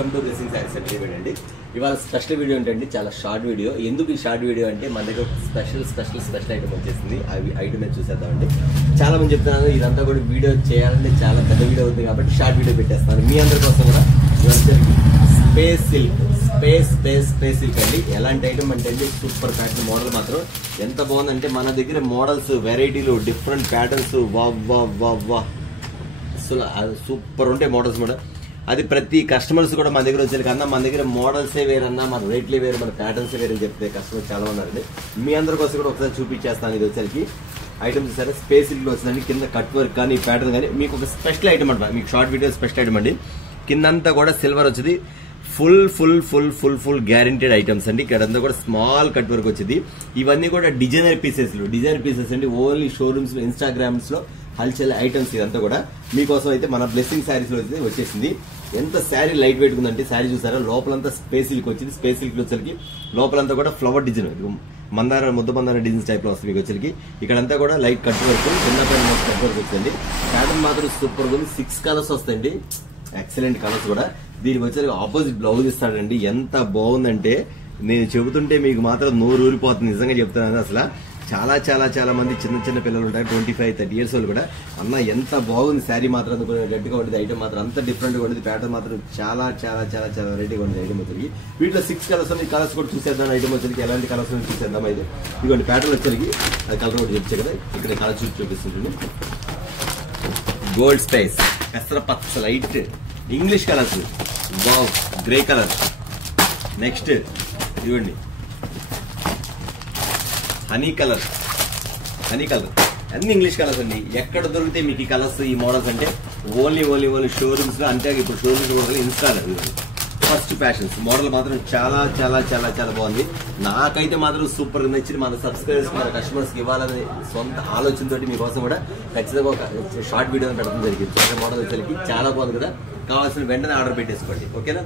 Welcome to blessing saris video అండి. ఇవాళ special video ఏంటంటే చాలా షార్ట్ వీడియో. ఎందుకు ఈ షార్ట్ వీడియో అంటే మన దగ్గర స్పెషల్ ఐటమ్ వచ్చేసింది. అవి ఐటమ్ చూసేద్దామండి. చాలా మంది చెప్తున్నాను ఇదంతా కూడా వీడియో చేయాలంటే చాలా పెద్ద వీడియో అవుతుంది కాబట్టి షార్ట్ వీడియో పెట్టేస్తాను. మీ అందరి కోసం కూడా స్పేస్ సిల్క్ అండి. ఎలాంటి ఐటమ్ అంటే సూపర్ ప్యాటర్న్ మోడల్ మాత్రం ఎంత బాగుందంటే మన దగ్గర మోడల్స్ వెరైటీలు డిఫరెంట్ ప్యాటర్న్స్ వా సూపర్ ఉంటాయి మోడల్స్ కూడా. అది ప్రతి కస్టమర్స్ కూడా మన దగ్గర వచ్చేది కన్నా మన దగ్గర మోడల్సే వేరన్నా మన రేట్లే వేరు మన ప్యాటర్న్స్ వేరే అని చెప్తే కస్టమర్స్ చాలా ఉన్నారండి. మీ అందరి కోసం కూడా ఒకసారి చూపించేస్తాను. ఇది వచ్చేసరికి ఐటమ్స్ సరే స్పేస్ సిల్క్లో వచ్చిందండి. కింద కట్ వర్క్ కానీ ప్యాటర్న్ కానీ మీకు ఒక స్పెషల్ ఐటమ్ అంట. మీకు షార్ట్ వీడియో స్పెషల్ ఐటమ్ అండి. కిందంతా కూడా సిల్వర్ వచ్చింది. ఫుల్ గ్యారంటీడ్ ఐటమ్స్ అండి. ఇక్కడంతా కూడా స్మాల్ కట్ వర్క్ వచ్చింది. ఇవన్నీ కూడా డిజైనర్ పీసెస్ అండి. ఓన్లీ షోరూమ్స్ లో ఇన్స్టాగ్రామ్స్ లో హల్చల్ ఐటమ్స్. ఇదంతా కూడా మీకోసం అయితే మన బ్లెస్సింగ్ శారీస్ లో వచ్చేసింది. ఎంత శారీ లైట్ వెయిట్ ఉందంటే శారీ చూసారా, లోపలంతా స్పేస్ సిల్క్ వచ్చింది. స్పేస్ సిల్క్ వచ్చేసరికి లోపలంతా కూడా ఫ్లవర్ డిజైన్ ముద్ద మందార డిజైన్స్ టైప్ లో వస్తుంది. మీకు వచ్చేసరికి ఇక్కడంతా కూడా లైట్ కట్ వర్క్, చిన్న పైన కట్ వర్క్ వచ్చింది. ప్యాటర్న్ మాత్రం సూపర్ ఉంది. 6 కలర్స్ వస్తాయండి. ఎక్సలెంట్ కలర్స్ కూడా. దీనికి వచ్చేసరికి ఆపోజిట్ బ్లౌజ్ ఇస్తాడండి. ఎంత బాగుందంటే నేను చెబుతుంటే మీకు మాత్రం నోరు ఊరిపోతుంది. నిజంగా చెప్తున్నాను. అసలు చాలా మంది చిన్న పిల్లలు ఉంటారు, 25-30 ఇయర్స్ వాళ్ళు కూడా. అన్న ఎంత బాగుంది శారీ మాత్రం గట్టిగా ఉంటుంది. ఐటమ్ మాత్రం అంత డిఫరెంట్ గా ఉంటుంది. ప్యాటర్న్ మాత్రం చాలా వెరైటీగా ఉంది ఐటమ్ వచ్చరికి. వీటిలో 6 కలర్స్ ఉన్నాయి. కలర్స్ కూడా చూసేద్దాం. ఐటమ్ వచ్చరికి ఎలాంటి కలర్స్ చూసేద్దాం. అయితే ఇదిగోండి ప్యాటర్న్ వచ్చరికి అది కలర్ ఒకటి చెప్తే కదా. ఇక్కడ కలర్ చూపిస్తుంటుంది. గోల్డ్ స్పేస్, పెసర పచ్చ light English colours, wow grey colour. Next ఇవ్వండి హనీ కలర్ అన్ని ఇంగ్లీష్ కలర్స్ అండి. ఎక్కడ దొరికితే మీకు ఈ కలర్స్ ఈ మోడల్స్ అంటే ఓన్లీ షోరూమ్స్ లో. అంతే ఇప్పుడు షోరూమ్స్ కూడా ఇన్స్టాల్ ఫస్ట్ ఫ్యాషన్స్ మోడల్ మాత్రం చాలా బాగుంది. నాకైతే మాత్రం సూపర్ నచ్చింది. మన సబ్స్క్రైబర్స్ మన కస్టమర్స్ కి ఇవ్వాలని సొంత ఆలోచనతోటి మీకోసం కూడా ఖచ్చితంగా ఒక షార్ట్ వీడియో పెట్టడం జరిగింది. మోడల్ వచ్చేసరికి చాలా బాగుంది కదా. కావాల్సిన వెంటనే ఆర్డర్ పెట్టేసుకోండి. ఓకేనా.